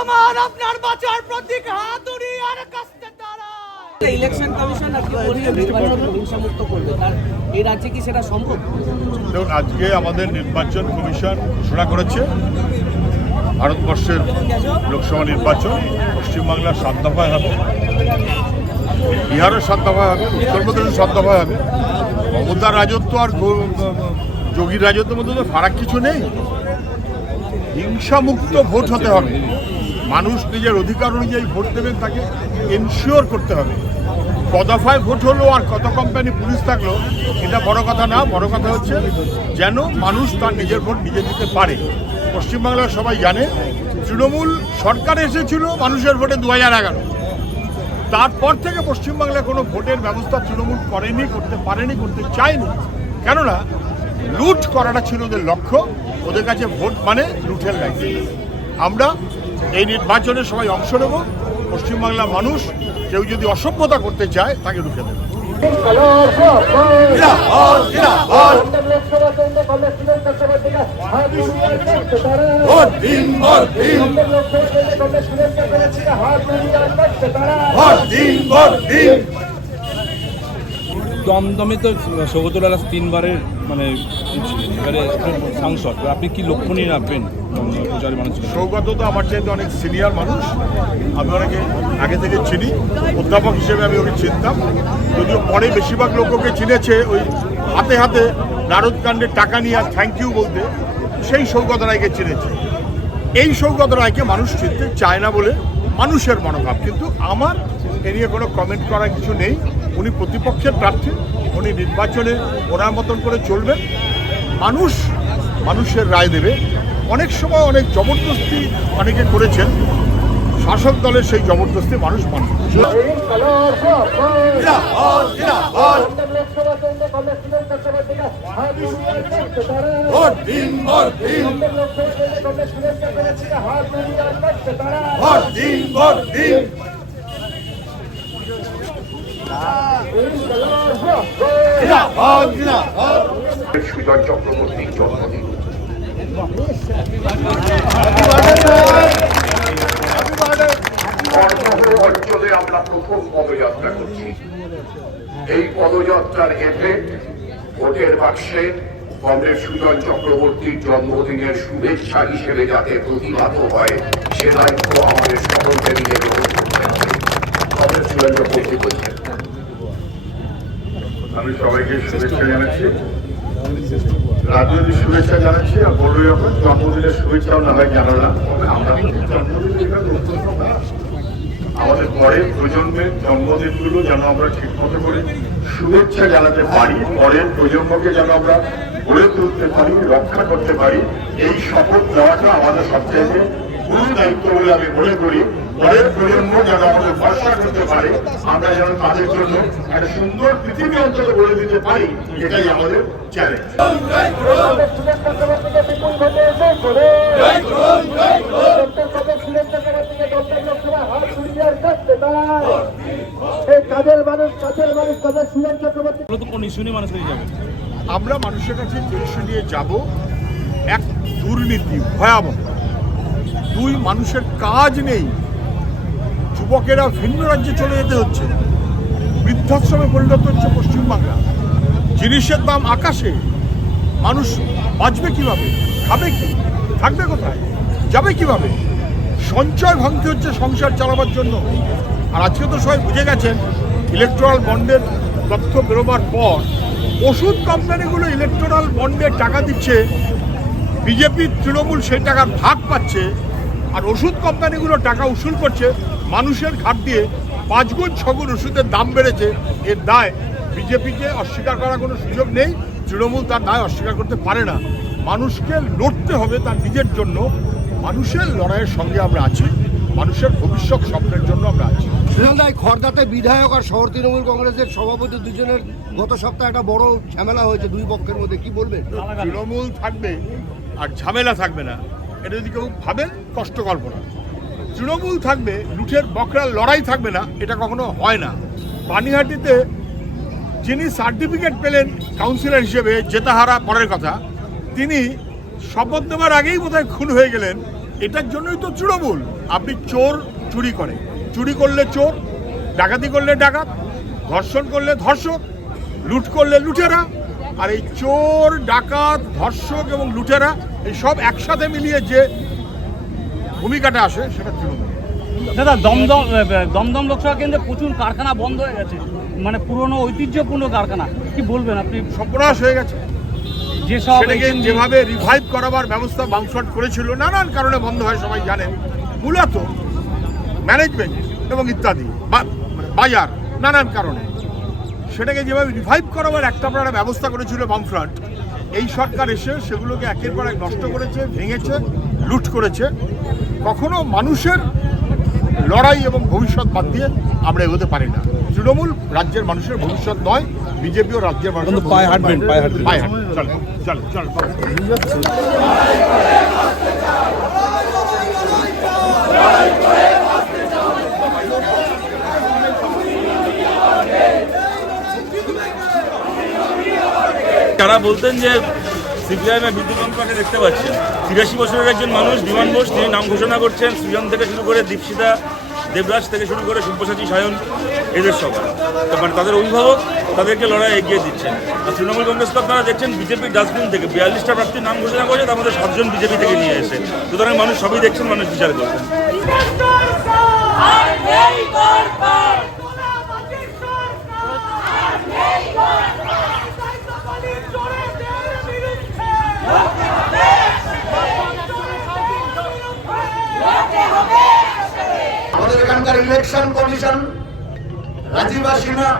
আমার আপনার বাঁচার প্রতীক হাতুড়ি আর ইলেকশন কমিশন কি সেটা সম্ভব দেখুন, আজকে আমাদের নির্বাচন কমিশন ঘোষণা করেছে ভারতবর্ষের লোকসভা নির্বাচন, পশ্চিমবাংলার সাত দফায় হবে, বিহারের সাত দফায় হবে, উত্তরপ্রদেশের সাত দফায় হবে। মমতার রাজত্ব আর যোগীর রাজত্বের মধ্যে তো ফারাক কিছু নেই। হিংসামুক্ত ভোট হতে হবে। মানুষ নিজের অধিকার অনুযায়ী ভোট দেবেন, তাকে এনশিওর করতে হবে। কদফায় ভোট হলো আর কত কোম্পানি পুলিশ থাকল, এটা বড় কথা না, বড় কথা হচ্ছে যেন মানুষ তার নিজের ভোট নিজে দিতে পারে। পশ্চিমবাংলার সবাই জানে, তৃণমূল সরকার এসেছিল মানুষের ভোটে দু হাজার এগারো। তারপর থেকে পশ্চিমবাংলায় কোনো ভোটের ব্যবস্থা তৃণমূল করেনি, করতে পারেনি, করতে চায়নি। কেননা লুট করাটা ছিল ওদের লক্ষ্য। ওদের কাছে ভোট মানে লুটের লাইসেন্স আমরা এই নির্বাচনে সবাই অংশ নেব। পশ্চিমবাংলার মানুষ কেউ যদি অসভ্যতা করতে চায়, তাকে রুখে দেবে। দমদমে তো সৌগতলাল তিনবারের মানে সাংসদ। আপনি কি লক্ষ্য নিয়ে রাখবেন মানুষ সৌগত তো আমার চাইতে অনেক সিনিয়র মানুষ। আমি ওনাকে আগে থেকে চিনি, অধ্যাপক হিসেবে আমি ওকে চিনতাম। যদিও পরে বেশিরভাগ লোক ওকে চিনেছে ওই হাতে হাতে নারদকাণ্ডের টাকা নিয়ে আর থ্যাংক ইউ বলতে। সেই সৌগত রায়কে চিনেছে। এই সৌগত রায়কে মানুষ চিনতে চায় না বলে মানুষের মনোভাব। কিন্তু আমার এ নিয়ে কোনো কমেন্ট করার কিছু নেই। উনি প্রতিপক্ষের প্রার্থী, উনি নির্বাচনে ওনার মতন করে চলবেন। মানুষ মানুষের রায় দেবে। অনেক সময় অনেক জবরদস্তি অনেকে করেছেন। শাসক দলের সেই জবরদস্তি মানুষ মানবে। অঞ্চলে আমরা প্রথম পদযাত্রা করছি। এই পদযাত্রার এফেক্ট ভোটের বাক্সে কংগ্রেস সুজন চক্রবর্তীর জন্মদিনের শুভেচ্ছা হিসেবে যাতে প্রতিভাত হয়, সে দায়িত্ব আমাদের সকলকে মিলে গ্রহণ করতে হবে। কংগ্রেস সুজন চক্রবর্তী বলছেন। আমি সবাইকে শুভেচ্ছা জানাচ্ছি। রাজনৈতিক শুভেচ্ছা জানাচ্ছি আর বলল যখন জন্মদিনের শুভেচ্ছাও না। হয় জানালাম আমরা আমাদের পরের প্রজন্মের জন্মদিনগুলো যেন আমরা ঠিক মতো করে শুভেচ্ছা জানাতে পারি, পরের প্রজন্মকে যেন আমরা গড়ে তুলতে পারি, রক্ষা করতে পারি, এই শপথ দেওয়াটা আমাদের সবচেয়ে গুরু দায়িত্ব বলে আমি মনে করি। পরের প্রজন্ম যেন আমাদের ভরসা করতে পারে, আমরা যেন তাদের জন্য একটা সুন্দর পৃথিবী অঞ্চলে গড়ে দিতে পারি, এটাই আমাদের আমরা মানুষের কাছে জিনিস নিয়ে যাব, এক দুর্নীতি ভয়াবহ। দুই মানুষের কাজ নেই যুবকেরা ভিন্ন রাজ্যে চলে যেতে হচ্ছে। বৃদ্ধাশ্রমে পরিণত হচ্ছে পশ্চিমবাংলা। জিনিসের দাম আকাশে। মানুষ বাঁচবে কীভাবে? খাবে কি? থাকবে কোথায়? যাবে কীভাবে? সঞ্চয় ভাঙতে হচ্ছে সংসার চালাবার জন্য। আর আজকে তো সবাই বুঝে গেছেন ইলেকট্রাল বন্ডের তথ্য বেরোবার পর ওষুধ কোম্পানিগুলো ইলেকট্রাল বন্ডের টাকা দিচ্ছে, বিজেপি, তৃণমূল সেই টাকার ভাগ পাচ্ছে, আর ওষুধ কোম্পানিগুলো টাকা উসুল করছে। মানুষের ঘাট দিয়ে পাঁচগুণ ছগুণ ওষুধের দাম বেড়েছে এর দায় বিজেপিকে অস্বীকার করার কোনো সুযোগ নেই। তৃণমূল তার দায় অস্বীকার করতে পারে না। মানুষকে লড়তে হবে তার নিজের জন্য। মানুষের লড়াইয়ের সঙ্গে আমরা আছি। মানুষের ভবিষ্যৎ স্বপ্নের জন্য আমরা আছি। সুরেন্দায় খড়দাতে বিধায়ক আর শহর তৃণমূল কংগ্রেসের সভাপতি দুজনের গত সপ্তাহে একটা বড় ঝামেলা হয়েছে দুই পক্ষের মধ্যে। কি বলবেন? তৃণমূল থাকবে আর ঝামেলা থাকবে না। এটা যদি কেউ ভাবেন কষ্ট কল্পনা তৃণমূল থাকবে, লুঠের বকরার লড়াই থাকবে না, এটা কখনো হয় না। পানিহাটিতে যিনি সার্টিফিকেট পেলেন কাউন্সিলর হিসেবে, জেতাহারা পরের কথা, তিনি শপথ নেওয়ার আগেই বোধহয় খুন হয়ে গেলেন। এটার জন্যই তো তৃণমূল। আপনি চোর চুরি করে চুরি করলে চোর, ডাকাতি করলে ডাকাত, ধর্ষণ করলে ধর্ষক, লুট করলে লুটেরা, আর এই চোর, ডাকাত, ধর্ষক এবং লুটেরা, এই সব একসাথে মিলিয়ে যে ভূমিকাটা আসে সেটা তৃণমূল। দাদা দমদম দমদম লোকসভা কেন্দ্রে প্রচুর কারখানা বন্ধ হয়ে গেছে। মানে পুরনো ঐতিহ্যপূর্ণ কারখানা। কি বলবেন আপনি? সর্বনাশ হয়ে গেছে। যেসব সেটাকে যেভাবে রিভাইভ করাবার ব্যবস্থা বাংশট করেছিল নানান কারণে বন্ধ হয় সবাই জানেন। মূলত ম্যানেজমেন্ট এবং ইত্যাদি বা- মানে বাজার নানান কারণে। সেটাকে যেভাবে রিভাইভ করাবার একটা একটা ব্যবস্থা করেছিল বামফ্রন্ট এই সরকার এসে সেগুলোকে একের পর এক নষ্ট করেছে ভেঙেছে। লুট করেছে কখনো মানুষের লড়াই এবং ভবিষ্যৎ বাদ দিয়ে আমরা এগোতে পারি না। তৃণমূল রাজ্যের মানুষের ভবিষ্যৎ নয় বিজেপিও রাজ্যের মানুষের পায়ে হাঁটবেন, পায়ে হাঁটবেন। পায়ে হাঁটবেন। চলো চলো চলো। যারা বলতেন যে বিদ্যুৎ কম্পাকে দেখতে পাচ্ছেন। তিরাশি বছরের একজন মানুষ, বিমান বোস তিনি নাম ঘোষণা করছেন, সৃজন থেকে শুরু করে দীপশিতা দেবরাজ থেকে শুরু করে সব্যসাচী সায়ন, এদের সবার। তো মানে তাদের অভিভাবক তাদেরকে লড়াই এগিয়ে দিচ্ছেন। আর তৃণমূল কংগ্রেসকে আপনারা দেখছেন, বিজেপির ডাস্টবিন থেকে বিয়াল্লিশটা প্রার্থীর নাম ঘোষণা করেছে, তার মধ্যে সাতজন বিজেপি থেকে নিয়ে এসে। সুতরাং মানুষ সবই দেখছেন, মানুষ বিচার করবেন আর নেই দরকার তোলাবাজির সরকার আর নেই দরকার দায়িত্ববাদী চোরেদের বিরুদ্ধে আমাদের এখানকার ইলেকশন কমিশন রাজীব সিনহা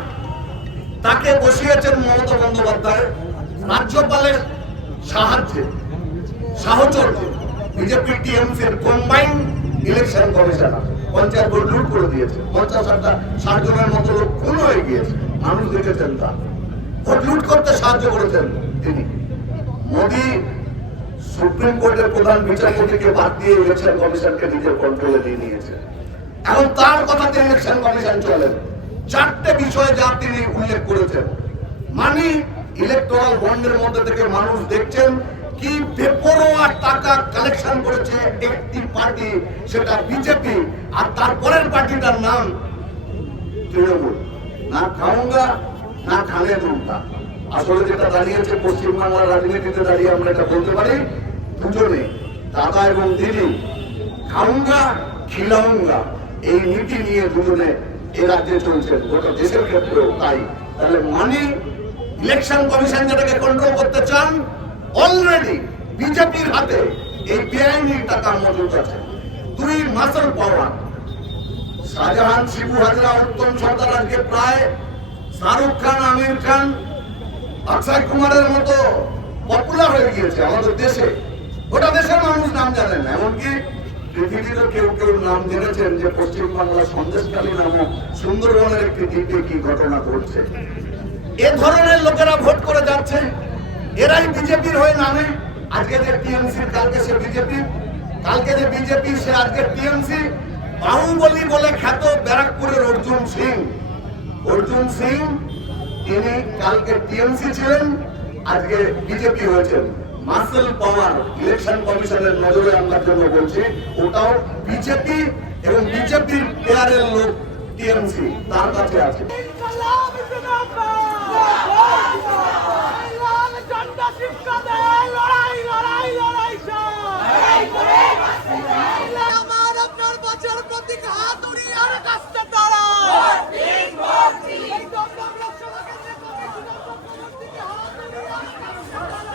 তাকে বসিয়েছেন মমতা বন্দ্যোপাধ্যায়। রাজ্যপালের সাহায্যে, সাহচর্যে বিজেপি টিএমসির combine election commissioner panchayat vote লুট করে দিয়েছে। পঞ্চাশ ষাটটা ষাট জনের মতো লোক খুন হয়ে গিয়েছে। মানুষ দেখেছেন তা। ভোট লুট করতে সাহায্য করেছেন তিনি। মোদি সুপ্রিম কোর্টের প্রধান বিচারপতিকে বাদ দিয়ে ইলেকশন কমিশনকে নিজের কন্ট্রোলে দিয়ে নিয়েছে। এখন তার কথাতে ইলেকশন কমিশন চলেন। চারটে বিষয়ে যা তিনি উল্লেখ করেছেন। মানে ইলেকট্রাল বন্ডের মধ্যে থেকে মানুষ দেখছেন কি বেপরোয়া টাকা কালেকশন করেছে একটি পার্টি, সেটা বিজেপি আর তারপরের পার্টিটার নাম তৃণমূল। না খাউঙ্গা না খালে নৌকা। আসলে যেটা দাঁড়িয়েছে পশ্চিমবাংলার রাজনীতিতে দাঁড়িয়ে আমরা এটা বলতে পারি, দুজনে, দাদা এবং দিদি খাউঙ্গা খিলাউঙ্গা এই নীতি নিয়ে দুজনে এ রাজ্যে চলছেন। গোটা দেশের ক্ষেত্রেও তাই। তাহলে মানি ইলেকশন কমিশন যেটাকে কন্ট্রোল করতে চান অলরেডি বিজেপির হাতে এই বেআইনি টাকা মজুদ আছে। দুই মাসের পাওয়ার শাহজাহান, শিবু হাজরা, উত্তম সর্দার আজকে প্রায় শাহরুখ খান, আমির খান, অক্ষয় কুমারের মতো পপুলার হয়ে গিয়েছে আমাদের দেশে। গোটা দেশের মানুষ নাম জানেন না। এমনকি পৃথিবীতে কেউ কেউ নাম জেনেছেন যে পশ্চিমবাংলা সন্দেশকালী নামক সুন্দরবনের একটি দ্বীপে কি ঘটনা ঘটছে। এ ধরনের লোকেরা ভোট করে যাচ্ছে। এরাই বিজেপির হয়ে নামে। আজকে যে টিএমসি, কালকে সে বিজেপি। কালকে যে বিজেপি, সে আজকে টিএমসি। বাহুবলী বলে খ্যাত ব্যারাকপুরের অর্জুন সিং। অর্জুন সিং, তিনি কালকে টিএমসি ছিলেন, আজকে বিজেপি হয়েছেন। মাসেল পাওয়ার ইলেকশন কমিশনের নজরে আনার জন্য বলছি, ওটাও বিজেপি এবং বিজেপির পেয়ারের লোক টিএমসি, তার কাছে আছে ইনকালাব জিন্দাবাদ লাল ঝান্ডা শিক্ষা দে লড়াই লড়াই লড়াই চাই আমার আপনার বাঁচার প্রতীক হাতুড়ি আর কাস্তে তারা এই দমদম লোকসভা কেন্দ্রে কমিশনার চক্রবর্তীকে হাতুড়ি আর কাস্তে তারা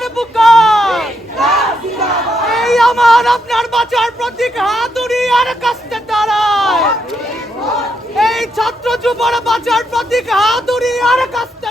সরকার বুকা এই আমার আপনার বাঁচার প্রতীক হাতুড়ি আর কাস্তে দাঁড়ায় এই ছাত্র যুবর বাঁচার প্রতীক হাতুড়ি আর কাস্তে